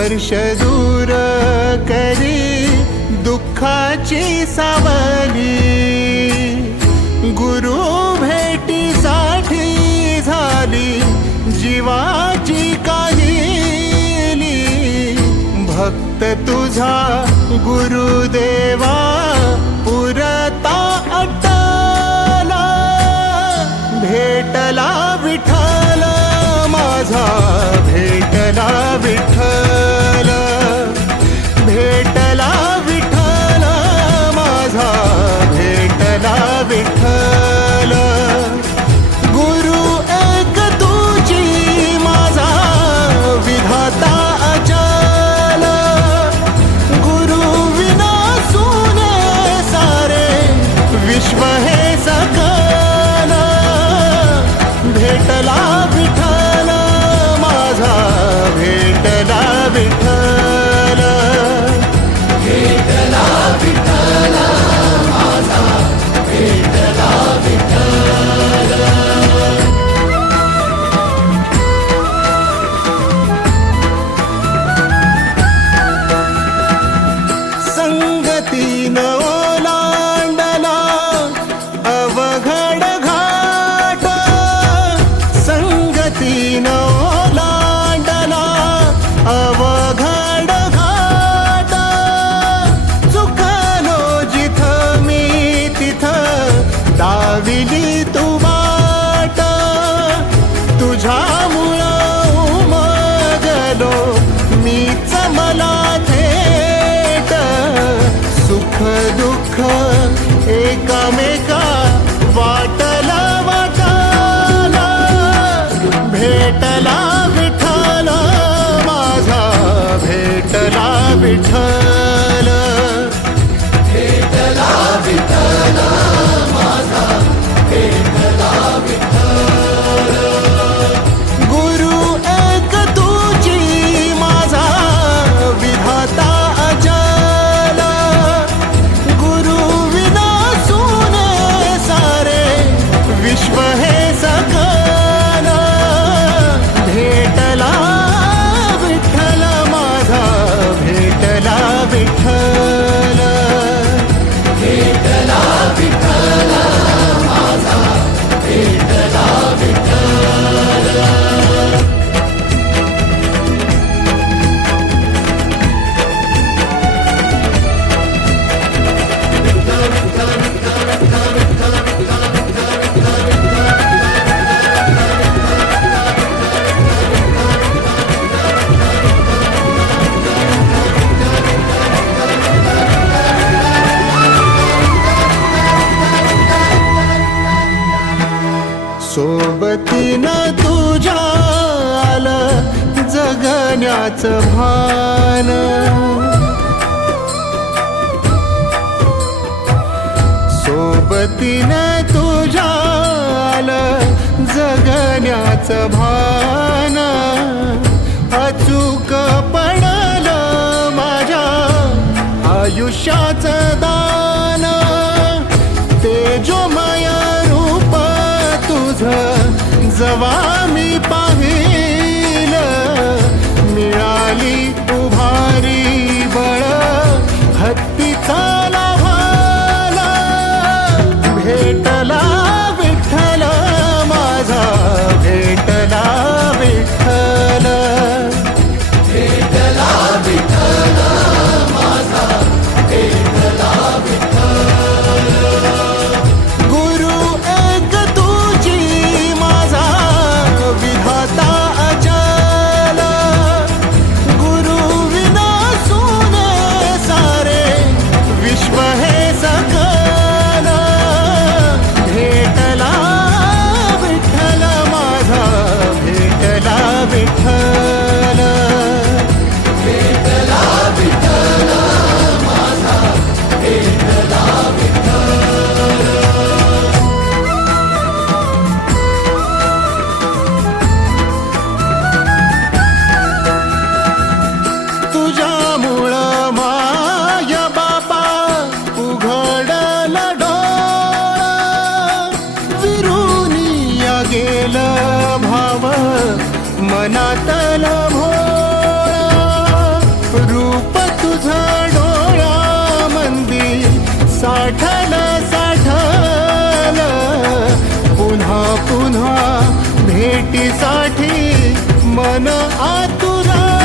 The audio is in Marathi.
स्पर्श दूर करी दुःखाची सावली। गुरु भेटीसाठी झाली जीवाची काहिली। भक्त तुझा गुरुदेवा पुरता अटला। भेटला विठ्ठल माझा, भेटला विठ्ठल, भेटला विठ्ठल माझा, भेटला विठ्ठल। गुरु एक तुझी माझा विधाता अचल। गुरु विना सुने सारे विश्व हे सकल। भेटला विठ्ठल माझा, भेटला विठ्ठल, भेटला विठ्ठल माझा, भेटला विठ्ठल। संगतीनं ओलांडला अवघड घाट। संगतीनं ओलांडला अवघड घाट। चुकलो जिथं मी तिथं दाविली तू वाट। तुझ्यामुळं उमगलो मीच मला थेट। सुख दुःख एकामेका वाटला वाटाला। भेटला विठ्ठल माझा, भेटला विठ्ठल, भेटला विठ्ठल माझा, भेटला विठ्ठल। गुरु एक तुझी माझा विधाता अचल। गुरु विना सुने सारे विश्व हे सकल। भेटला विठ्ठल माझा, भेटला विठ्ठल, भेटला विठ्ठल माझा, भेटला विठ्ठल। सोबतीनं तुझ्या आलं जगण्याचं भान। सोबतीनं तुझ्या आलं जगण्याचं भान। अचूक पडलं माझ्या आयुष्याचं दान। तेजोमय रूप तुझं जवा मी पाहिलं। मिळाली उभारी बळ हत्तीचा लाभाला। भेटला विठ्ठल माझा, भेटला विठ्ठल, भेटला विठ्ठल माझा, भेटला विठ्ठल। गुरु एक तुझी माझा विधाता अचल। गुरु विना सुने सारे विश्व हे सकल। भेटला विठ्ठल माझा, भेटला विठ्ठल, भेटला विठ्ठल माझा, भेटला विठ्ठल। तुझ्यामुळं माय बापा उघडलं डोळं। विरुनिया गेलं भाव मनातलं भोळं। भेटीसाठी मन आतुरा